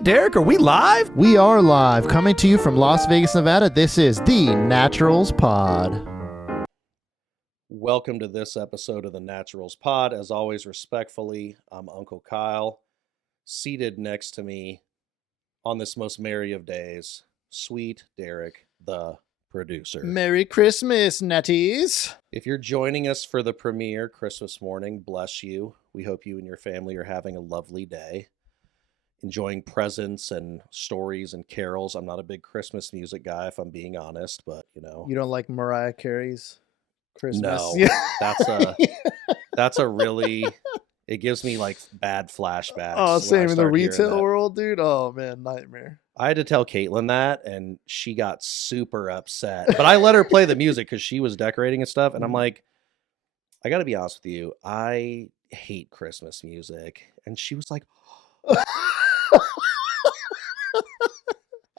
Sweet Derek, are we live? We are live, coming to you from Las Vegas, Nevada. This is the Naturals Pod. Welcome to this episode of the Naturals Pod. As always, respectfully, I'm Uncle Kyle. Seated next to me on this most merry of days, Sweet Derek, the producer. Merry Christmas, Natties. If you're joining us for the premiere Christmas morning, bless you. We hope you and your family are having a lovely day, enjoying presents and stories and carols. I'm not a big Christmas music guy, if I'm being honest, but you know. You don't like Mariah Carey's Christmas? No, that's a really, it gives me like bad flashbacks. Oh, same in the retail that. world, dude. Oh man, nightmare. I had to tell Caitlin that, and she got super upset. But I let her play the music because she was decorating and stuff. And I'm like, I got to be honest with you, I hate Christmas music. And she was like,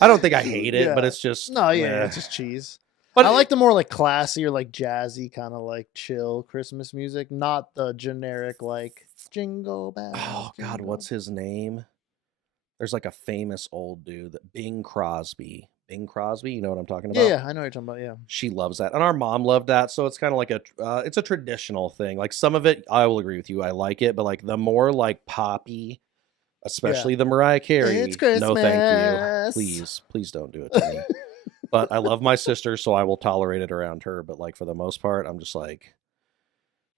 I don't think I hate it, but it's just it's just cheese. But I like the more like classy or like jazzy kind of like chill Christmas music, not the generic like jingle bells. Oh God, what's his name? There's like a famous old dude, Bing Crosby. Bing Crosby, you know what I'm talking about? Yeah, I know what you're talking about. Yeah, she loves that, and our mom loved that. So it's kind of like it's a traditional thing. Like some of it, I will agree with you, I like it, but like the more like poppy, especially the Mariah Carey. It's Christmas. No, thank you. Please don't do it to me. But I love my sister, so I will tolerate it around her. But like for the most part, I'm just like,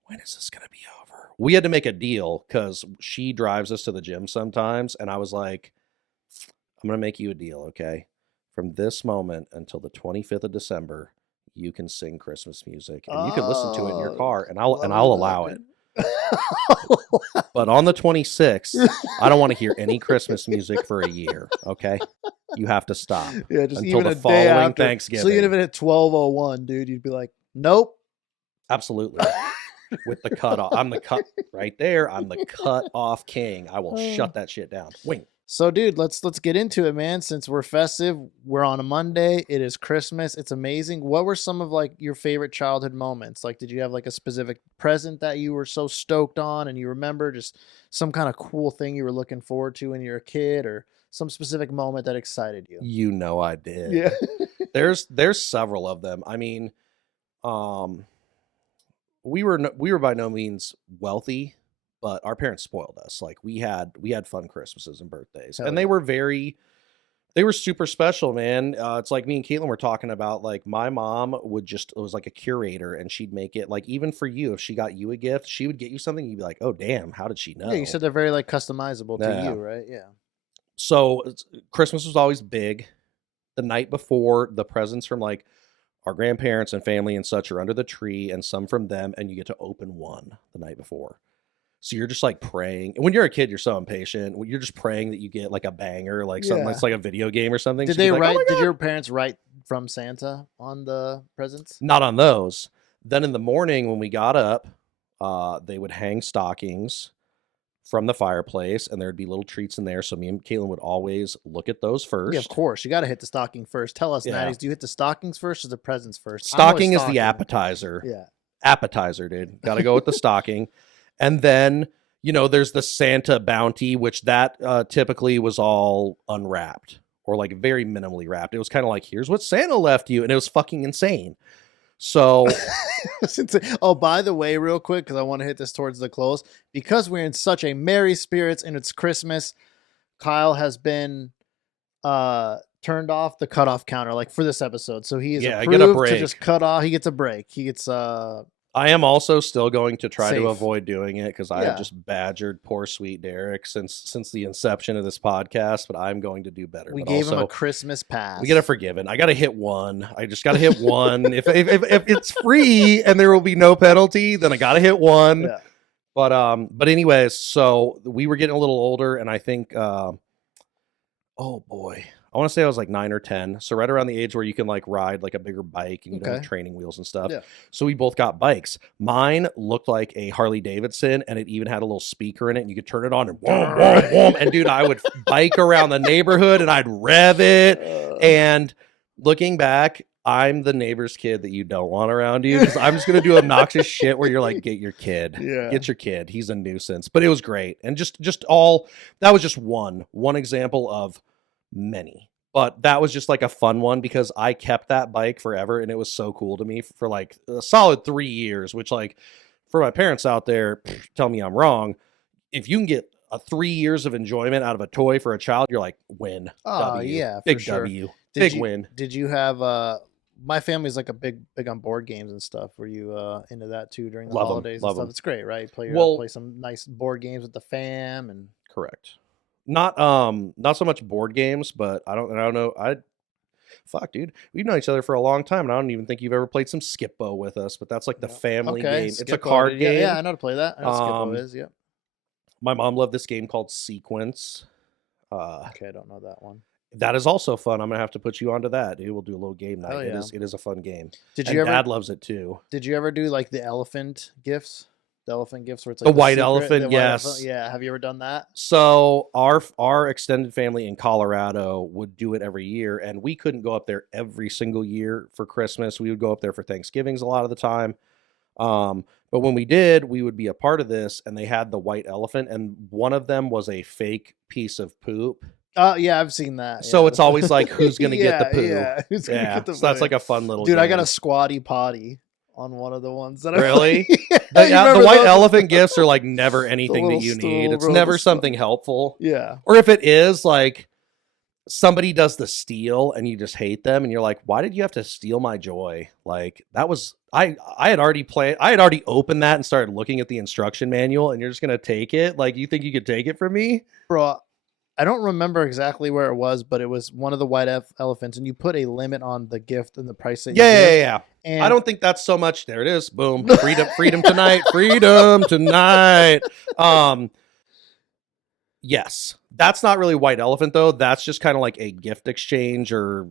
when is this gonna be over? We had to make a deal because she drives us to the gym sometimes, and I was like, I'm gonna make you a deal, okay? From this moment until the 25th of December, you can sing Christmas music, and you can listen to it in your car, and I'll allow it. But on the 26th, I don't want to hear any Christmas music for a year, okay? You have to stop. Yeah, just until even the a following day after. Thanksgiving. So even if it at 12:01, dude, you'd be like, nope. Absolutely. With the cut off. I'm the cut right there. I'm the cut off king. I will shut that shit down. Wing. So, dude, let's get into it, man. Since we're festive, we're on a Monday. It is Christmas. It's amazing. What were some of like your favorite childhood moments? Like, did you have like a specific present that you were so stoked on, and you remember just some kind of cool thing you were looking forward to when you were a kid, or some specific moment that excited you? You know I did. Yeah. There's several of them. I mean, we were by no means wealthy, but our parents spoiled us. Like we had fun Christmases and birthdays. Hell and yeah. they were super special, man. It's like me and Caitlin were talking about, like my mom it was like a curator, and she'd make it like, even for you, if she got you a gift, she would get you something. You'd be like, oh damn, how did she know? Yeah, you said they're very like customizable to you, right? Yeah. So Christmas was always big. The night before, the presents from like our grandparents and family and such are under the tree, and some from them, and you get to open one the night before. So you're just like praying. When you're a kid, you're so impatient. You're just praying that you get like a banger, like something that's like a video game or something. Did so they like, write? Oh did your parents write from Santa on the presents? Not on those. Then in the morning when we got up, they would hang stockings from the fireplace, and there'd be little treats in there. So me and Caitlin would always look at those first. Yeah, of course. You got to hit the stocking first. Tell us, Natties, do you hit the stockings first or the presents first? Stocking is the appetizer. Yeah. Appetizer, dude. Got to go with the stocking. And then, you know, there's the Santa bounty, which that typically was all unwrapped or like very minimally wrapped. It was kind of like, here's what Santa left you. And it was fucking insane. So, oh, by the way, real quick, because I want to hit this towards the close, because we're in such a merry spirits and it's Christmas, Kyle has been turned off the cutoff counter, like for this episode. So he is approved to just cut off. He gets a break. He gets I am also still going to try safe. To avoid doing it because I have just badgered poor Sweet Derek since the inception of this podcast, but I'm going to do better. We gave him a Christmas pass. We got to forgive it. I got to hit one. I just got to hit one. If it's free and there will be no penalty, then I got to hit one. Yeah. But anyways, so we were getting a little older, and I think, oh boy, I want to say I was like 9 or 10. So right around the age where you can like ride like a bigger bike and you don't have training wheels and stuff. Yeah. So we both got bikes. Mine looked like a Harley Davidson, and it even had a little speaker in it, and you could turn it on and whoom, whoom, whoom. And dude, I would bike around the neighborhood and I'd rev it. And looking back, I'm the neighbor's kid that you don't want around you because I'm just gonna do obnoxious shit where you're like, get your kid, Yeah. get your kid. He's a nuisance, but it was great, and just all that was just one example of many. But that was just like a fun one because I kept that bike forever, and it was so cool to me for like a solid 3 years. Which, like, for my parents out there, tell me I'm wrong. If you can get a 3 years of enjoyment out of a toy for a child, you're like, win. Oh W. yeah, for Big sure. W. Big win. Did you have my family's like a big on board games and stuff. Were you into that too during the Love 'em, holidays love and stuff? 'em. It's great, right? Play some nice board games with the fam and Correct. Not so much board games, but I don't know. Fuck, dude. We've known each other for a long time, and I don't even think you've ever played some Skip-Bo with us, but that's like the family game. It's a Skip-Bo, card game. Yeah, I know how to play that. I know what Skip-Bo is, yeah. My mom loved this game called Sequence. Okay, I don't know that one. That is also fun. I'm gonna have to put you onto that, dude. We'll do a little game night. Oh, yeah. It is a fun game. Did And you ever? Dad loves it too. Did you ever do like the elephant gifts? The elephant gifts where it's The like white secret- elephant, the white yes. elephant? Yeah, have you ever done that? So our extended family in Colorado would do it every year, and we couldn't go up there every single year for Christmas. We would go up there for Thanksgivings a lot of the time. But when we did, we would be a part of this, and they had the white elephant, and one of them was a fake piece of poop. Yeah, I've seen that. So yeah. it's always like, who's gonna get the poo? Yeah, who's gonna get the so that's poo? like a fun little Dude, game. I got a squatty potty on one of the ones that Really? Yeah, The, you remember the white those? elephant gifts are like never anything that little you stool, need. It's bro, never the stool. something helpful. Yeah. Or if it is, like, somebody does the steal and you just hate them and you're like, why did you have to steal my joy? Like, that was I had already opened that and started looking at the instruction manual, and you're just gonna take it? Like, you think you could take it from me? Bro, I don't remember exactly where it was, but it was one of the white elephants, and you put a limit on the gift and the price that you give. Yeah. And I don't think that's so much. There it is. Boom. Freedom tonight. Freedom tonight. Yes. That's not really white elephant though. That's just kind of like a gift exchange or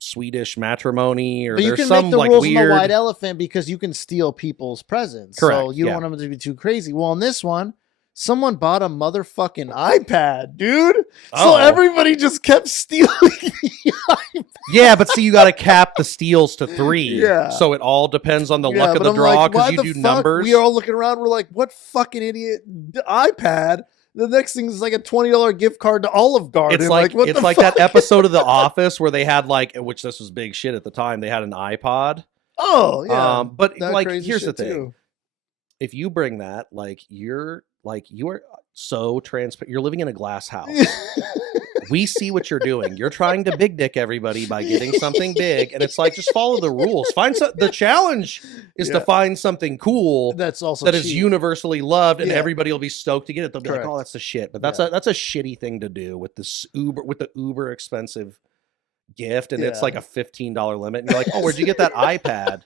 Swedish matrimony, or But you there's can some make the like rules in weird the white elephant because you can steal people's presents. So Correct, you yeah. don't want them to be too crazy. Well, in this one, someone bought a motherfucking iPad, dude. So Oh. everybody just kept stealing the iPad. Yeah, but see, you got to cap the steals to 3. Yeah. So it all depends on the luck of but the I'm draw like, because why you the do fuck? numbers. We are all looking around. We're like, what fucking idiot iPad? The next thing is like a $20 gift card to Olive Garden. It's like what it's the like fuck? that episode of The Office where they had like, which this was big shit at the time. They had an iPod. Oh yeah. But That like, crazy here's the shit, thing: too. if you bring that, like, you are so transparent. You're living in a glass house. We see what you're doing. You're trying to big dick everybody by getting something big, and it's like, just follow the rules. The challenge is to Yeah. find something cool That's also that is cheap. universally loved, and Yeah. everybody will be stoked to get it. They'll be Correct. like, "Oh, that's the shit." But that's Yeah. a shitty thing to do with the uber expensive gift, and it's Yeah. like a $15 limit. And you're like, "Oh, where'd you get that iPad?"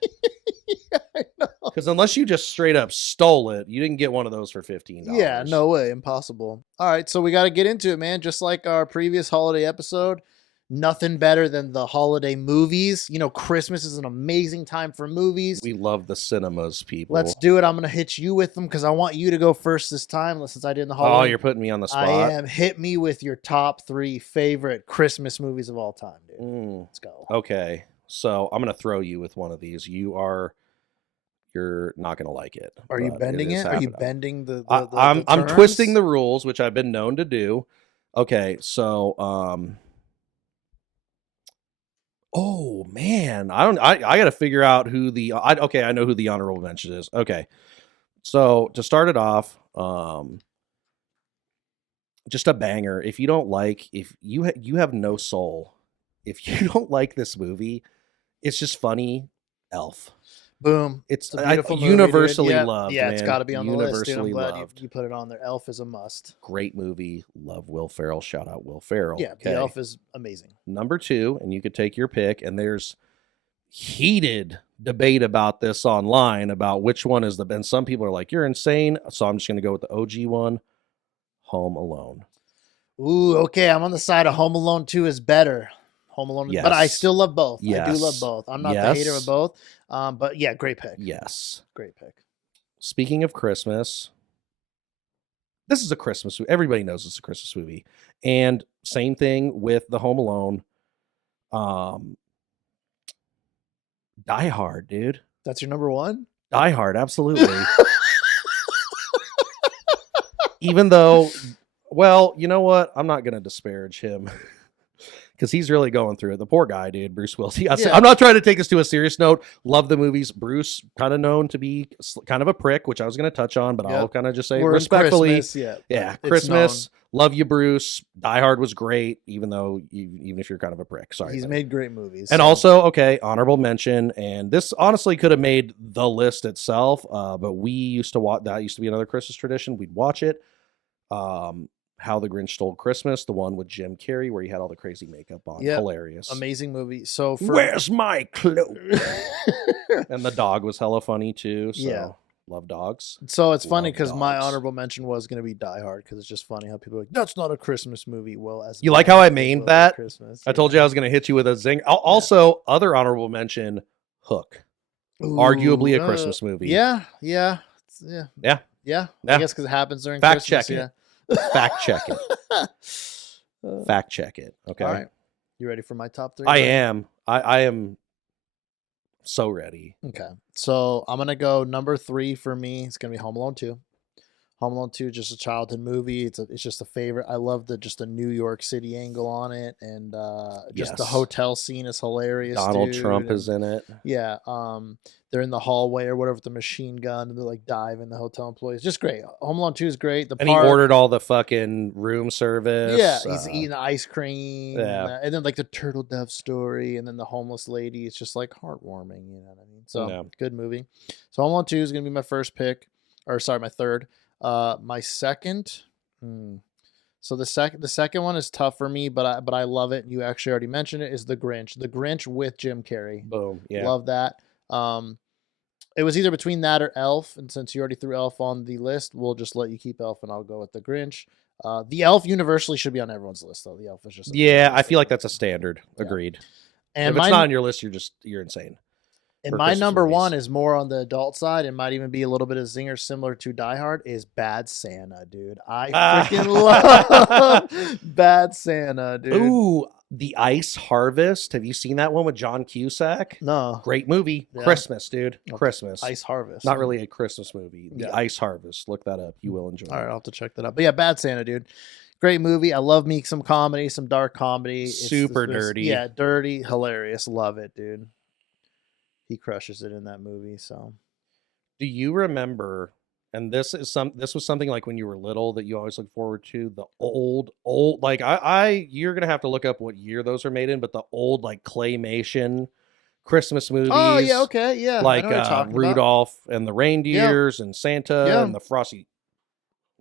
Yeah, I know. Because unless you just straight up stole it, you didn't get one of those for $15. Yeah, no way, impossible. All right, so we got to get into it, man. Just like our previous holiday episode, nothing better than the holiday movies. You know, Christmas is an amazing time for movies. We love the cinemas, people. Let's do it. I'm gonna hit you with them because I want you to go first this time, since I did in the Oh, holiday. you're putting me on the spot. I am. Hit me with your top 3 favorite Christmas movies of all time, dude. Let's go. Okay, so I'm gonna throw you with one of these. You're not gonna like it. Are you but bending is it? Are you happening. bending the I'm terms? twisting the rules, which I've been known to do. Okay, so oh man, I got to figure out who I know who the honorable mention is. Okay, so to start it off, just a banger. If you don't like, if you have no soul, if you don't like this movie, it's just funny. Elf. Boom. It's a beautiful movie, universally dude. Yeah. loved. Yeah, it's man. got to be on the list, dude. I'm Universally glad loved. you put it on there. Elf is a must. Great movie. Love Will Ferrell. Shout out Will Ferrell. Yeah, Okay. the Elf is amazing. Number 2, and you could take your pick, and there's heated debate about this online about which one is the best. And some people are like, you're insane. So I'm just going to go with the OG one, Home Alone. Ooh, okay. I'm on the side of Home Alone 2 is better. Home Alone, but I Yes. still love both. I do Yes. love both. I'm not the hater of both. But yeah, great pick. Yes. Great pick. Speaking of Christmas, this is a Christmas movie. Everybody knows it's a Christmas movie. And same thing with the Home Alone. Die Hard, dude. That's your number one? Die Hard, absolutely. Even though, well, you know what? I'm not going to disparage him because he's really going through it. The poor guy, dude, Bruce Willis. I'm not trying to take this to a serious note. Love the movies. Bruce, kind of known to be kind of a prick, which I was going to touch on, but I'll kind of just say respectfully. Christmas. Love you, Bruce. Die Hard was great, even if you're kind of a prick. Sorry. He's made great movies. And also, okay, honorable mention, and this honestly could have made the list itself, but we used to watch, that used to be another Christmas tradition. We'd watch it. How the Grinch Stole Christmas, the one with Jim Carrey where he had all the crazy makeup on. Hilarious. Amazing movie. So where's my cloak? And the dog was hella funny too. So love dogs. So it's funny because my honorable mention was going to be Die Hard because it's just funny how people are like, that's not a Christmas movie. Well, as you like how I named that? I told you I was going to hit you with a zing. Also, other honorable mention, Hook. Arguably a Christmas movie. Yeah. I guess because it happens during Christmas. Fact check it. Fact check it. Okay. All right. You ready for my top three? I am. I am so ready. Okay. So I'm going to go number 3 for me. It's going to be Home Alone 2. Home Alone 2, just a childhood movie. It's just a favorite. I love the New York City angle on it, and the hotel scene is hilarious. Donald Trump is in it. Yeah, they're in the hallway or whatever with the machine gun, and they're like diving the hotel employees. Just great. Home Alone 2 is great. He ordered all the fucking room service. Yeah, he's eating ice cream. Yeah, and then like the turtle dove story, and then the homeless lady. It's just like heartwarming. You know what I mean? So good movie. So Home Alone 2 is gonna be my first pick, or sorry, my third. My second, so the second one is tough for me, but I love it. You actually already mentioned it. Is The Grinch with Jim Carrey. Boom, yeah, love that. It was either between that or Elf, and since you already threw Elf on the list, we'll just let you keep Elf, and I'll go with The Grinch. The Elf universally should be on everyone's list, though. The Elf is just I feel like that's a standard. Agreed. And if it's not on your list, you're insane. And my number one is more on the adult side and might even be a little bit of zinger similar to Die Hard is Bad Santa, dude. I freaking love Bad Santa, dude. Ooh, The Ice Harvest. Have you seen that one with John Cusack? No. Great movie. Yeah. Christmas, dude. Okay. Christmas. Ice Harvest. Not really a Christmas movie. The Ice Harvest. Look that up. You will enjoy it. All right, I'll have to check that out. But yeah, Bad Santa, dude. Great movie. I love me some comedy, some dark comedy. Super dirty. Yeah, dirty, hilarious. Love it, dude. He crushes it in that movie. So, do you remember? And this was something like when you were little that you always look forward to, the old like you're gonna have to look up what year those were made in, but the old like claymation Christmas movies. Oh yeah, okay, yeah. Like Rudolph and the Reindeers and Santa and the Frosty.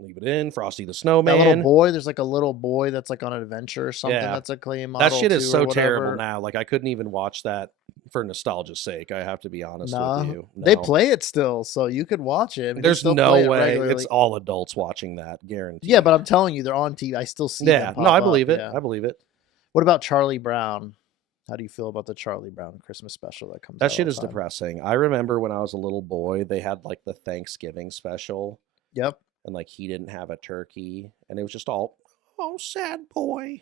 Leave it in, Frosty the Snowman. That little boy, there's like a little boy that's like on an adventure or something. That's a clay model. That shit is so terrible now. Like I couldn't even watch that for nostalgia's sake. I have to be honest with you. No. They play it still, so you could watch it. I mean, there's no way. It's all adults watching that, guaranteed. Yeah, but I'm telling you, they're on TV. I still see them pop I believe up. it. I believe it. What about Charlie Brown? How do you feel about the Charlie Brown Christmas special that comes out? That shit is depressing. I remember when I was a little boy, they had like the Thanksgiving special. Yep. And like he didn't have a turkey, and it was just all, oh, sad boy.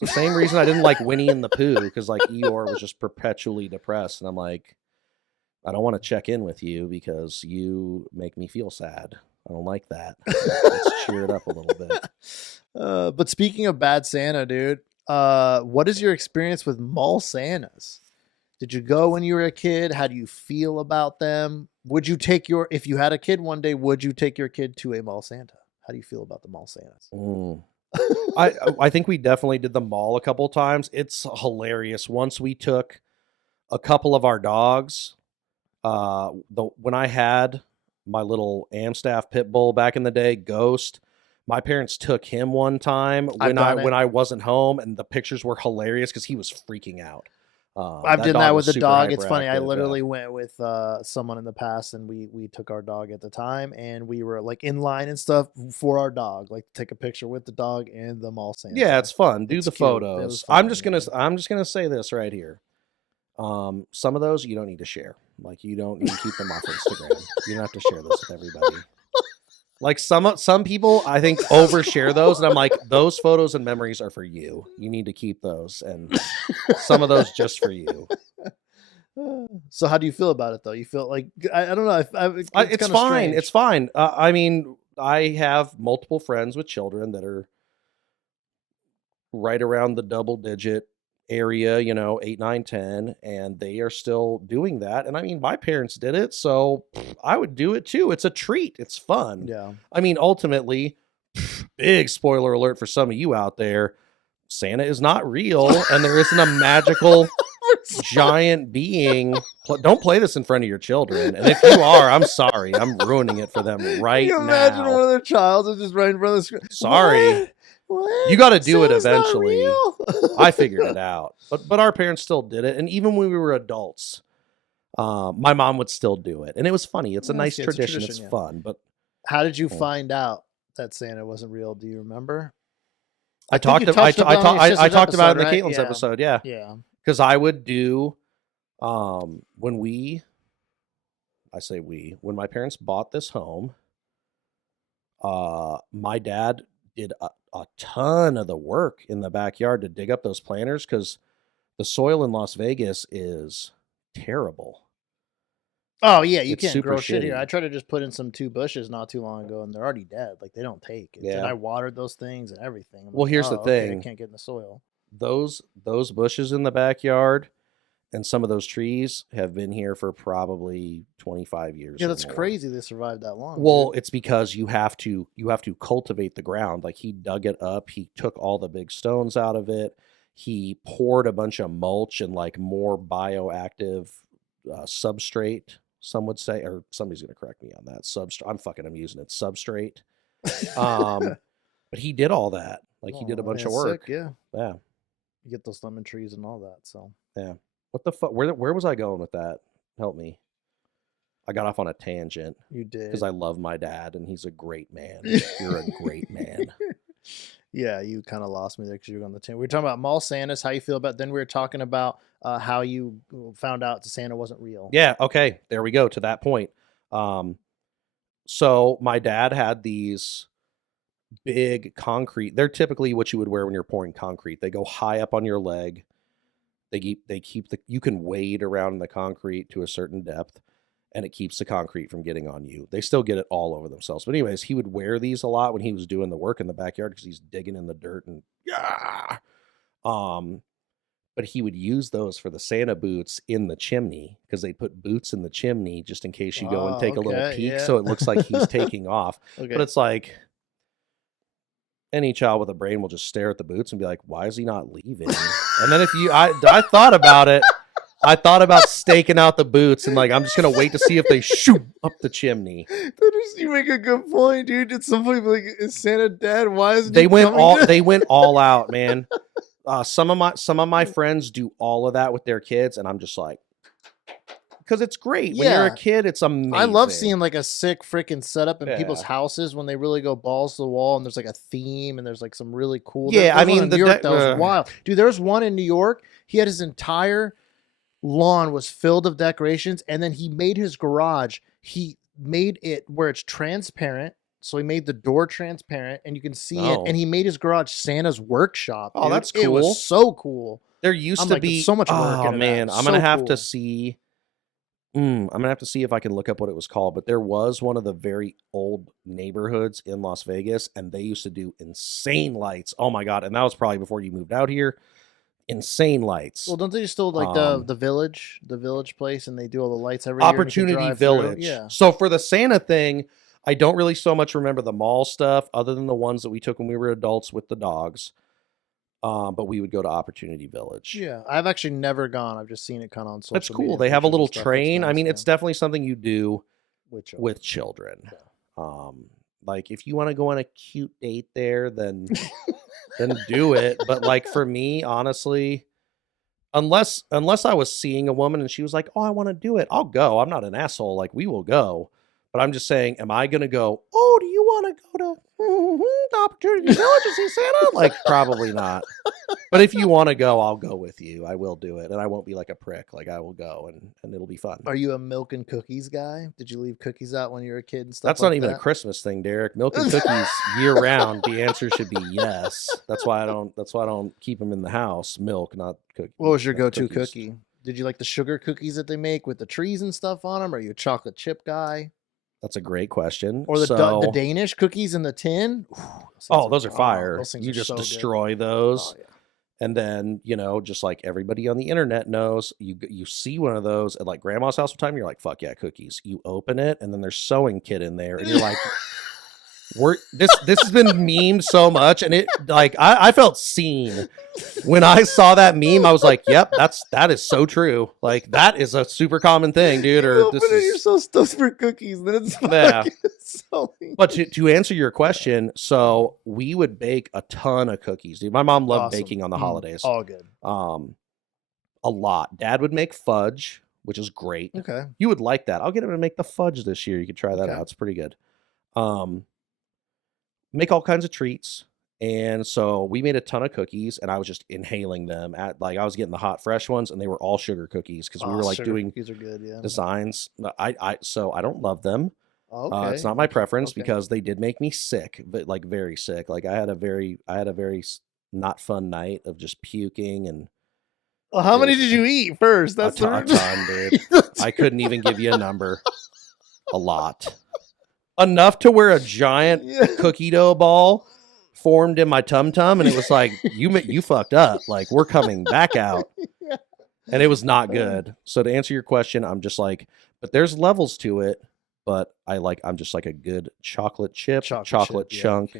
It's the same reason I didn't like Winnie and the Pooh, because like Eeyore was just perpetually depressed, and I'm like, I don't want to check in with you because you make me feel sad. I don't like that. Let's cheer it up a little bit. But speaking of Bad Santa, dude, what is your experience with mall Santas? Did you go when you were a kid? How do you feel about them? Would you take if you had a kid one day, would you take your kid to a mall Santa? How do you feel about the mall Santas? I think we definitely did the mall a couple times. It's hilarious. Once we took a couple of our dogs, when I had my little Amstaff pit bull back in the day, Ghost, my parents took him one time when I wasn't home, and the pictures were hilarious because he was freaking out. I've done that with a dog. It's funny. I literally went with someone in the past, and we took our dog at the time, and we were like in line and stuff for our dog, like take a picture with the dog and the mall Santa. Yeah, it's fun. Do the photos. I'm just gonna say this right here. Some of those you don't need to share. Like you don't need to keep them off Instagram. You don't have to share this with everybody. Like some people, I think, overshare those, and I'm like, those photos and memories are for you. You need to keep those, and some of those just for you. So how do you feel about it though? You feel like I don't know. It's It's kind of fine. strange. It's fine. I mean, I have multiple friends with children that are right around the double digit area, 8, 9, 10, and they are still doing that. And I mean, my parents did it, so I would do it too. It's a treat. It's fun. Yeah. I mean, ultimately, big spoiler alert for some of you out there, Santa is not real, and there isn't a magical giant being. Don't play this in front of your children. And if you are, I'm sorry. I'm ruining it for them right Can you imagine now. one of their child is just right in front of the screen? Sorry. What? You got to do it Santa's not eventually. real? I figured it out. But our parents still did it. And even when we were adults, my mom would still do it. And it was funny. It's a nice tradition. It's fun. But how did you find out that Santa wasn't real? Do you remember? I talked about it in the Caitlin's episode. Yeah. Yeah. Because I would do when my parents bought this home, my dad did a ton of the work in the backyard to dig up those planters because the soil in Las Vegas is terrible. Oh yeah, you It's can't super grow shit here. shitty. I tried to just put in some 2 bushes not too long ago, and they're already dead. Like they don't take. Yeah. And I watered those things and everything. I'm Well, like, here's the okay, thing. I can't get in the soil. Those bushes in the backyard and some of those trees have been here for probably 25 years. Yeah, or that's more. crazy. They survived that long. Well, dude. it's because you have to cultivate the ground. Like he dug it up, he took all the big stones out of it, he poured a bunch of mulch and like more bioactive substrate. Some would say, or somebody's gonna correct me on that. I'm using it. Substrate. But he did all that. Like he did a bunch of work. Sick, yeah. Yeah. You get those lemon trees and all that. So Yeah. What the fuck? Where was I going with that? Help me. I got off on a tangent. You did. Because I love my dad and he's a great man. You're a great man. Yeah, you kind of lost me there because you were on the team. We were talking about mall Santas, how you feel about. Then we were talking about how you found out Santa wasn't real. Yeah. Okay. There we go to that point. So my dad had these big concrete. They're typically what you would wear when you're pouring concrete. They go high up on your leg. You can wade around in the concrete to a certain depth, and it keeps the concrete from getting on you. They still get it all over themselves. But anyways, he would wear these a lot when he was doing the work in the backyard because he's digging in the dirt and yeah. But he would use those for the Santa boots in the chimney because they put boots in the chimney just in case you go and take a little peek. So it looks like he's taking off. Okay. But it's like any child with a brain will just stare at the boots and be like, why is he not leaving? And then I thought about it. I thought about staking out the boots and like, I'm just going to wait to see if they shoot up the chimney. You make a good point, dude. At some point, like, is Santa dead? Why is they went all out, man. Some of my friends do all of that with their kids. And I'm just like, because it's great. When you're a kid, it's amazing. I love seeing like a sick freaking setup in people's houses when they really go balls to the wall and there's like a theme and there's like some really cool. Yeah, I mean, New York, that was wild. Dude, there was one in New York. He had his entire lawn was filled with decorations, and then he made his garage. He made it where it's transparent. So he made the door transparent and you can see it. And he made his garage Santa's workshop. Oh, dude. that's cool. It was so cool. There used to be so much work. Oh man, I'm gonna have to see. I'm gonna have to see if I can look up what it was called. But there was one of the very old neighborhoods in Las Vegas, and they used to do insane lights. Oh my god! And that was probably before you moved out here. Insane lights. Well, don't they still like the village place, and they do all the lights every year? Opportunity Village. Yeah. So for the Santa thing, I don't really so much remember the mall stuff, other than the ones that we took when we were adults with the dogs. But we would go to Opportunity Village. Yeah, I've actually never gone. I've just seen it kind of on social media. That's cool. They have a little train. Nice, I mean, it's definitely something you do with children. Yeah. Like if you want to go on a cute date there, then do it. But like for me, honestly, unless I was seeing a woman and she was like, "Oh, I want to do it," I'll go. I'm not an asshole. Like we will go. But I'm just saying, am I going to go, "Oh, do you want to go to Opportunity Village to see Santa?" Like, probably not. But if you want to go, I'll go with you. I will do it. And I won't be like a prick. Like, I will go and it'll be fun. Are you a milk and cookies guy? Did you leave cookies out when you were a kid and stuff? That's not even a Christmas thing, Derek. Milk and cookies year round. The answer should be yes. That's why I don't keep them in the house. Milk, not cookies. What was your go-to cookie? Did you like the sugar cookies that they make with the trees and stuff on them? Are you a chocolate chip guy? That's a great question. Or the Danish cookies in the tin? Ooh, those are fire. Those things You are just so destroy good. those. Oh, yeah. And then, just like everybody on the internet knows, you see one of those at like grandma's house all the time, you're like, fuck yeah, cookies. You open it, and then there's sewing kit in there, and you're like, this has been memed so much, and it like I felt seen when I saw that meme. I was like, yep, that is so true. Like that is a super common thing, dude. You Or open it, you're so stuffed for cookies, then it's yeah. sewing. But to answer your question, so we would bake a ton of cookies, dude. My mom loved baking on the holidays. All good. A lot. Dad would make fudge, which is great. Okay. You would like that. I'll get him to make the fudge this year. You could try that out. It's pretty good. Make all kinds of treats. And so we made a ton of cookies, and I was just inhaling them I was getting the hot, fresh ones, and they were all sugar cookies because we were like doing cookies are good, yeah. designs. So I don't love them. Okay. It's not my preference because they did make me sick, but like very sick. Like I had a very not fun night of just puking and. Well, how many did you eat first? That's a ton, dude. I couldn't even give you a number. A lot. Enough to where a giant cookie dough ball formed in my tum-tum, and it was like, you fucked up. Like, we're coming back out. Yeah. And it was not good. So to answer your question, I'm just like, but there's levels to it, but I'm just like a good chocolate chip, chocolate chunk,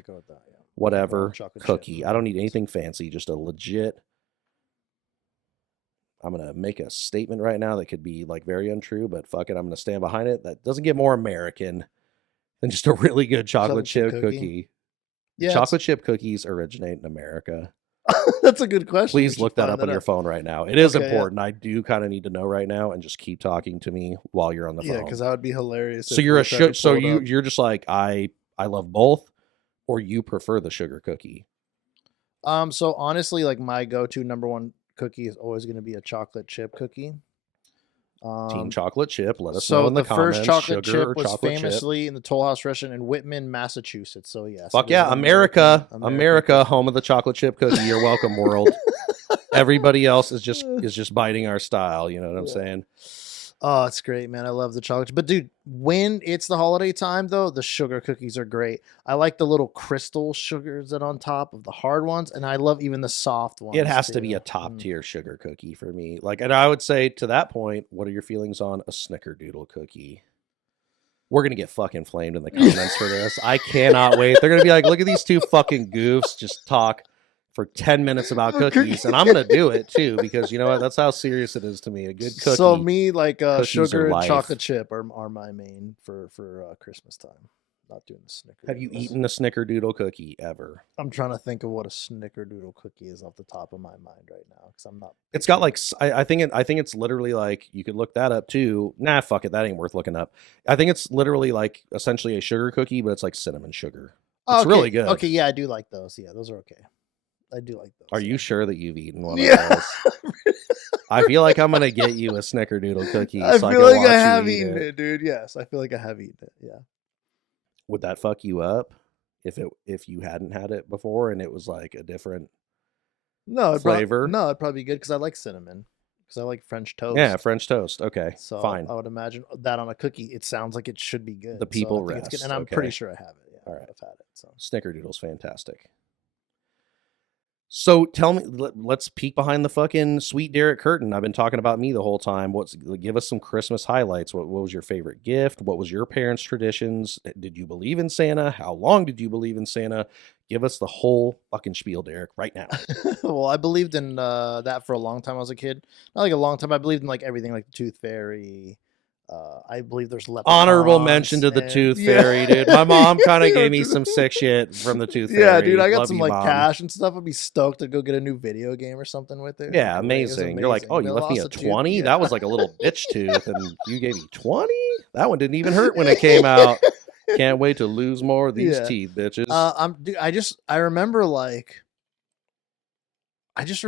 whatever, cookie. Chip. I don't need anything fancy, just a legit. I'm going to make a statement right now that could be like very untrue, but fuck it, I'm going to stand behind it. That doesn't get more American than just a really good chocolate chip cookie. Yeah, chocolate chip cookies originate in America. That's a good question. Please look that up on your phone right now. It is important. Yeah. I do kind of need to know right now, and just keep talking to me while you're on the phone. Yeah, because that would be hilarious. So you're you're just like I love both, or you prefer the sugar cookie? So honestly, like my go-to number one cookie is always going to be a chocolate chip cookie. Team chocolate chip. Let us know in the comments. So the first chocolate chip was famously in the Toll House restaurant in Whitman, Massachusetts. So yes. Fuck yeah, America, home of the chocolate chip cookie. You're welcome, world. Everybody else is just biting our style. You know what I'm saying? Oh, it's great, man. I love the chocolate. But dude, when it's the holiday time though, the sugar cookies are great. I like the little crystal sugars that on top of the hard ones, and I love even the soft ones. It has to be a top tier sugar cookie for me. Like, and I would say to that point, what are your feelings on a snickerdoodle cookie? We're gonna get fucking flamed in the comments for this. I cannot wait. They're gonna be like, look at these two fucking goofs just talk for 10 minutes about cookies, and I'm gonna do it too, because you know what, that's how serious it is to me. A good cookie. So me, like sugar and chocolate chip are my main for Christmas time. Not doing the snickerdoodle. Have you eaten a snickerdoodle cookie ever? I'm trying to think of what a snickerdoodle cookie is off the top of my mind right now, because I'm not. It's got like I think it's literally like, you could look that up too. Nah, fuck it, that ain't worth looking up. I think it's literally like essentially a sugar cookie, but it's like cinnamon sugar. It's really good. Okay, yeah, I do like those. Yeah, those are okay. I do like those. Are you sure that you've eaten one of those? I feel like I'm gonna get you a snickerdoodle cookie. I feel like I have eaten it, dude. Yes, I feel like I have eaten it. Yeah. Would that fuck you up if you hadn't had it before and it was like a different flavor? No, it'd probably be good because I like cinnamon. Because I like French toast. Yeah, French toast. Okay, so fine. I would imagine that on a cookie, it sounds like it should be good. The people rest. And I'm pretty sure I have it. Yeah, all right, I've had it. So snickerdoodle's fantastic. So tell me, let's peek behind the fucking Sweet Derek curtain. I've been talking about me the whole time. Give us some Christmas highlights. What was your favorite gift? What was your parents' traditions? Did you believe in Santa? How long did you believe in Santa? Give us the whole fucking spiel, Derek, right now. Well, I believed in that for a long time. I was a kid. Not like a long time. I believed in like everything, like the Tooth Fairy. I believe there's honorable mention to the Tooth Fairy, dude. My mom kind of gave me some sick shit from the Tooth Fairy. Yeah, dude, I got some like cash and stuff. I'd be stoked to go get a new video game or something with it. Yeah, amazing. You're like, oh, you left me a 20? Yeah. That was like a little bitch tooth, and you gave me 20? That one didn't even hurt when it came out. Can't wait to lose more of these teeth, bitches. I remember like. I don't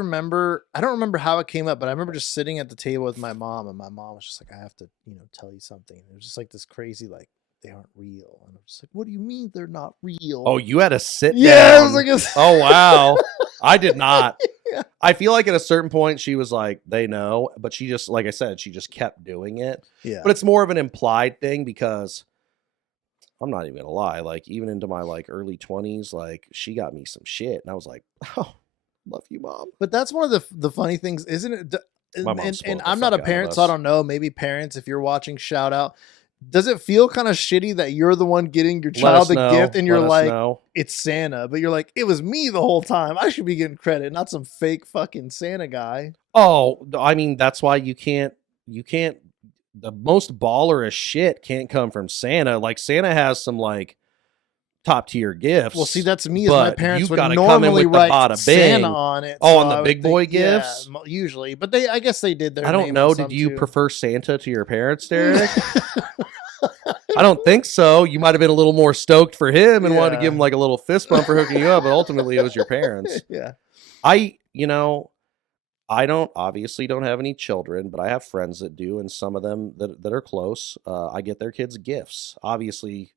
remember how it came up, but I remember just sitting at the table with my mom, and my mom was just like, I have to, tell you something. And it was just like this crazy, like, they aren't real. And I'm just like, what do you mean they're not real? Oh, you had to sit down. Yeah, it was like oh, wow. I did not. Yeah. I feel like at a certain point she was like, they know, but she just, like I said, she just kept doing it. Yeah. But it's more of an implied thing because I'm not even gonna lie, like even into my like early 20s, like she got me some shit, and I was like, oh, love you, mom. But that's one of the funny things, isn't it? My mom And spoiled the I'm not a fuck out of parent, so I us. don't know. Maybe parents, if you're watching, shout out. Does it feel kind of shitty that you're the one getting your Let child us the know. gift and you're Let us like, know. it's Santa, but you're like, it was me the whole time. I should be getting credit, not some fake fucking Santa guy. Oh, I mean, that's why you can't, the most baller as shit can't come from Santa. Like Santa has some like top tier gifts. Well, see, that's me. As my but parents you've would gotta come in normally with the write bada Santa bing. on it. Oh, so on the I would big boy think, gifts? yeah, usually, but I guess they did their I don't name know. on Did some you too. prefer Santa to your parents, Derek? I don't think so. You might have been a little more stoked for him and wanted to give him like a little fist bump for hooking you up, but ultimately it was your parents. Yeah. I obviously don't have any children, but I have friends that do, and some of them that are close. I get their kids gifts. Obviously,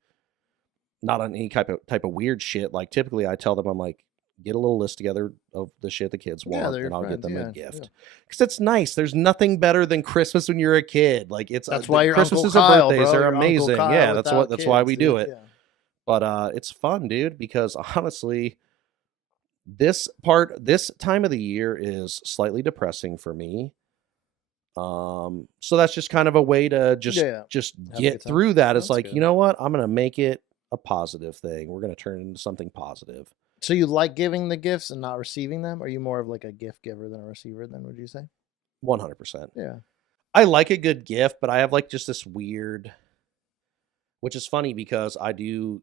not on any type of weird shit. Like typically, I tell them, I'm like, get a little list together of the shit the kids Yeah, want, they're and your I'll get friends, them yeah, a gift yeah. because it's nice. There's nothing better than Christmas when you're a kid. Like it's That's why your Christmases Uncle Kyle, or birthdays bro, are your Uncle amazing. Kyle Yeah, that's without why kids, we do dude, it. yeah. But it's fun, dude, because honestly, this time of the year is slightly depressing for me. So that's just kind of a way to just Yeah. Have a good get time. through that. It's That's like, good. you know what? I'm gonna make it a positive thing. We're gonna turn it into something positive. So you like giving the gifts and not receiving them? Are you more of like a gift giver than a receiver then, would you say? 100%. Yeah. I like a good gift, but I have like just this weird, which is funny because I do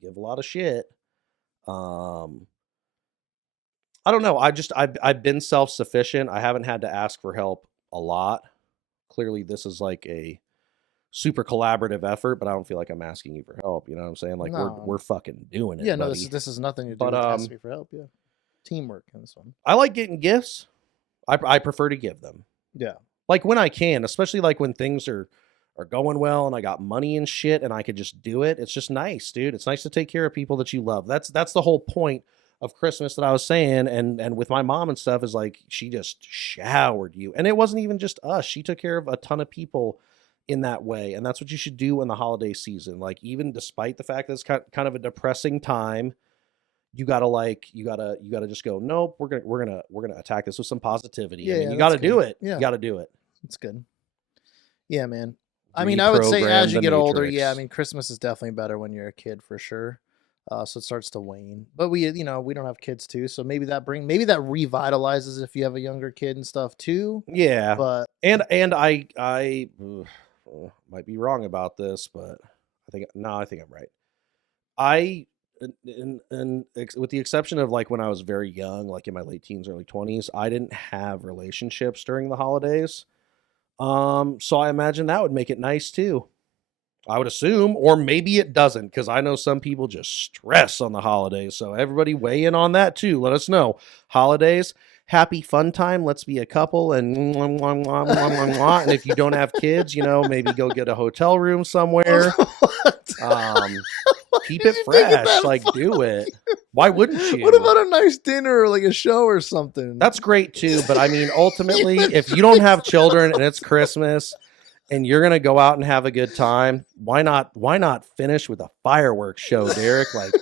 give a lot of shit. I don't know. I've been self-sufficient. I haven't had to ask for help a lot. Clearly this is like a super collaborative effort, but I don't feel like I'm asking you for help. You know what I'm saying? Like No. we're fucking doing it. Yeah, no, buddy. this is nothing to do But with asking me for help. Yeah. Teamwork in this one. I like getting gifts. I prefer to give them. Yeah. Like when I can, especially like when things are going well and I got money and shit and I could just do it. It's just nice, dude. It's nice to take care of people that you love. That's the whole point of Christmas that I was saying. And with my mom and stuff is like, she just showered you. And it wasn't even just us. She took care of a ton of people in that way. And that's what you should do in the holiday season. Like, even despite the fact that it's kind of a depressing time, you gotta just go, nope, we're gonna attack this with some positivity. Yeah, I mean, yeah, you gotta that's do good. it. Yeah. You gotta do it. It's good. Yeah, man. I mean, I would say as you Reprogram get the older, matrix. yeah, I mean, Christmas is definitely better when you're a kid for sure. So it starts to wane. But we don't have kids too, so maybe that revitalizes if you have a younger kid and stuff too. Yeah. But And I might be wrong about this, but I think I'm right. I and with the exception of like when I was very young, like in my late teens, early 20s, I didn't have relationships during the holidays. So I imagine that would make it nice too. I would assume, or maybe it doesn't, because I know some people just stress on the holidays. So everybody weigh in on that too. Let us know. Holidays, happy fun time. Let's be a couple and mwah, mwah, mwah, mwah, mwah, mwah. And if you don't have kids, maybe go get a hotel room somewhere. Keep it fresh. Like, do it. Why wouldn't you? What about a nice dinner or like a show or something? That's great too. But I mean, ultimately, if you don't have children and it's Christmas and you're gonna go out and have a good time, why not finish with a fireworks show, Derek? Like,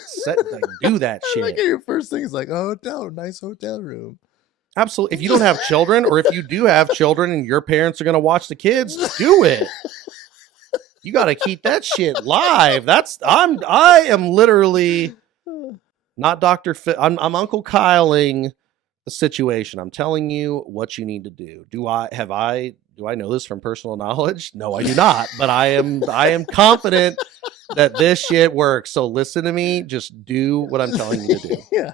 do that shit. I like your first thing is like, oh, nice hotel room. Absolutely. If you don't have children, or if you do have children and your parents are gonna watch the kids, do it. You got to keep that shit live. I am literally not Dr. Phil. I'm Uncle Kyling the situation. I'm telling you what you need to do. Do I know this from personal knowledge? No, I do not. But I am confident that this shit works. So listen to me. Just do what I'm telling you to do. Yeah.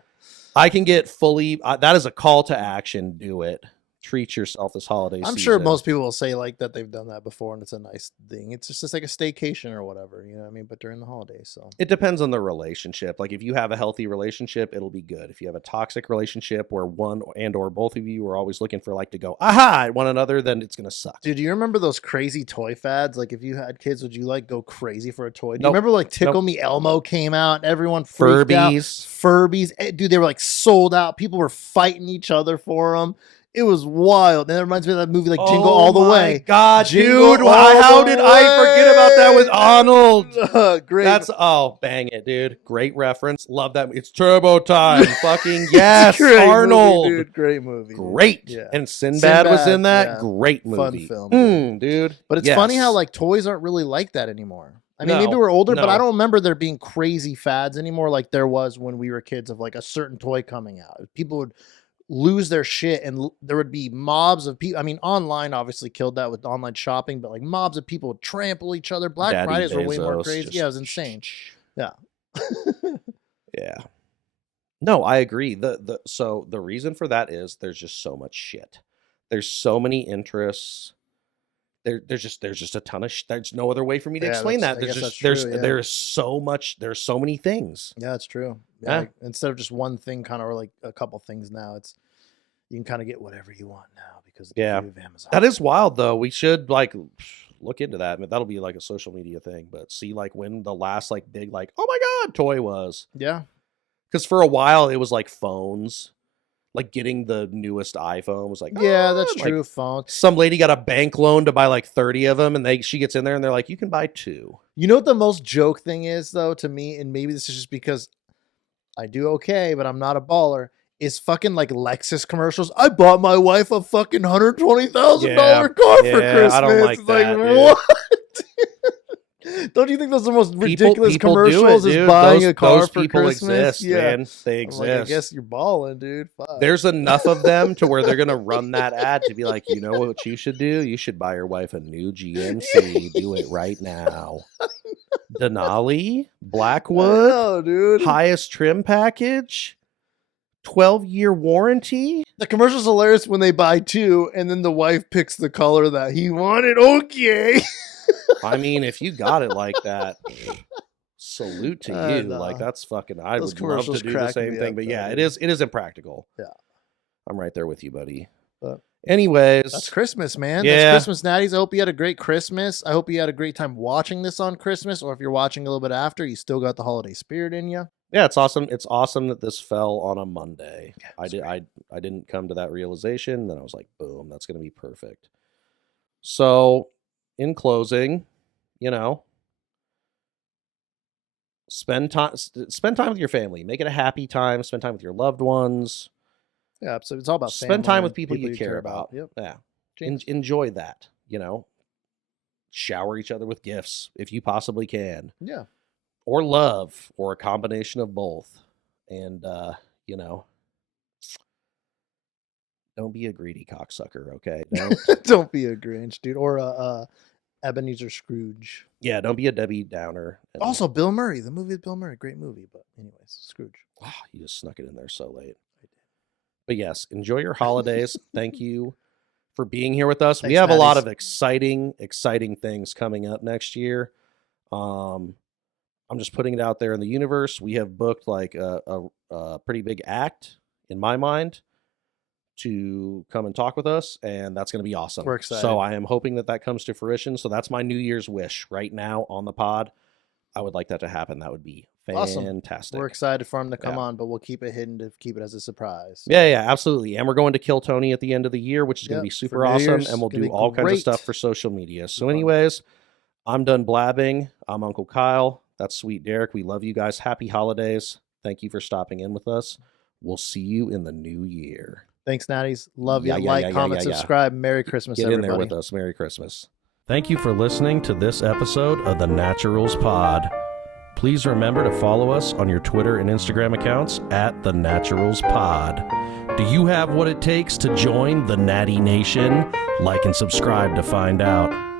I can get fully. That is a call to action. Do it. treat yourself this holiday I'm season. sure most people will say like that they've done that before and it's a nice thing. It's just like a staycation or whatever, you know what I mean? But during the holidays, so It depends on the relationship. Like if you have a healthy relationship, it'll be good. If you have a toxic relationship where one and or both of you are always looking for like to go aha at one another, then it's gonna suck. Dude, do you remember those crazy toy fads? Like if you had kids, would you like go crazy for a toy? Do you Nope. remember like Tickle Nope. Me Elmo came out and everyone freaked out? Furbies. Furbies. Dude, they were like sold out. People were fighting each other for them. It was wild. And that reminds me of that movie like Jingle All the Way. God, Jingle dude. All How the did I forget about that with Arnold? Great. That's bang it, dude. Great reference. Love that. It's turbo time. Fucking yes, Great Arnold. movie, dude. Great movie. Great. Yeah. And Sinbad was in that. yeah. Great Fun movie. film, Dude. But it's funny how like toys aren't really like that anymore. I mean, maybe No, we're older, but no. I don't remember there being crazy fads anymore like there was when we were kids of like a certain toy coming out. People would lose their shit and there would be mobs of people. I mean, online obviously killed that with online shopping, but like mobs of people would trample each other. Black Daddy Fridays were way more Bezos crazy. just- Yeah, it was insane. Yeah. Yeah. No, I agree. So the reason for that is there's just so much shit. There's so many interests. There's just a ton of there's no other way for me to Yeah, explain that. I There's guess just that's true, yeah. there's so much, there's so many things. Yeah, that's true. Yeah. Yeah. Like, instead of just one thing kind of or like a couple things now, it's you can kind of get whatever you want now because of the Yeah. beauty of Amazon. That is wild though. We should like look into that. I mean, that'll be like a social media thing, but see like when the last like big like oh my god toy was. Yeah. Because for a while it was like phones. Like getting the newest iPhone was like, Yeah, that's like, true. Phone. some lady got a bank loan to buy like 30 of them, and she gets in there and they're like, you can buy 2. You know what the most joke thing is though to me, and maybe this is just because I do okay, but I'm not a baller. Is fucking like Lexus commercials. I bought my wife a fucking $120,000 car for Christmas. I don't like It's that, dude. what? Don't you think those are the most ridiculous People commercials? do it, is dude. buying a car those for people Christmas? exist, man. They I'm exist. like, I guess you're balling, dude. Fuck. There's enough of them to where they're gonna run that ad to be like, you know what you should do? You should buy your wife a new GMC. Do it right now. Denali, Blackwood, No, dude. highest trim package, 12-year warranty. The commercial's hilarious when they buy 2 and then the wife picks the color that he wanted. Okay. I mean, if you got it like that, salute to I you. know. Like that's fucking. I Those would love to commercials do the crack same me thing, up, but yeah, though, it is impractical. Yeah. I'm right there with you, buddy. But anyways, that's Christmas, man. Yeah. That's Christmas Natties. I hope you had a great Christmas. I hope you had a great time watching this on Christmas, or if you're watching a little bit after, you still got the holiday spirit in you. yeah, it's awesome. It's awesome that this fell on a Monday. Yeah, I it's did. great. I didn't come to that realization. Then I was like, boom, that's gonna be perfect. So, in closing, you know, spend time with your family. Make it a happy time. Spend time with your loved ones. Yeah, so it's all about Spend family time and with people you care about. Yep. Yeah. James? Enjoy that, you know. Shower each other with gifts if you possibly can. Yeah. Or love, or a combination of both. And you know, don't be a greedy cocksucker, okay? Don't be a Grinch, dude, or a Ebenezer Scrooge. Yeah, don't be a Debbie Downer. And, Also, Bill Murray, the movie with Bill Murray, great movie. But anyways, Scrooge. you just snuck it in there so late. But yes, enjoy your holidays. Thank you for being here with us. We Thanks, have a lot Natties. of exciting things coming up next year. I'm just putting it out there in the universe. We have booked like a pretty big act in my mind to come and talk with us, and that's going to be awesome. We're excited. So I am hoping that comes to fruition. So that's my New Year's wish right now on the pod. I would like that to happen. That would be Awesome. fantastic. We're excited for him to come Yeah. on, but we'll keep it hidden to keep it as a surprise. Yeah, absolutely. And we're going to Kill Tony at the end of the year, which is going to Yep, be for super New awesome. Year's, And we'll gonna do be all kinds of great. stuff for social media. So, Fun. anyways, I'm done blabbing. I'm Uncle Kyle. That's Sweet Derek. We love you guys. Happy holidays. Thank you for stopping in with us. We'll see you in the new year. Thanks, Natties. Love you. Yeah, Like, comment, yeah. subscribe. Merry Christmas, Get everybody. in there with us. Merry Christmas. Thank you for listening to this episode of The Naturals Pod. Please remember to follow us on your Twitter and Instagram accounts at The Naturals Pod. Do you have what it takes to join the Natty Nation? Like and subscribe to find out.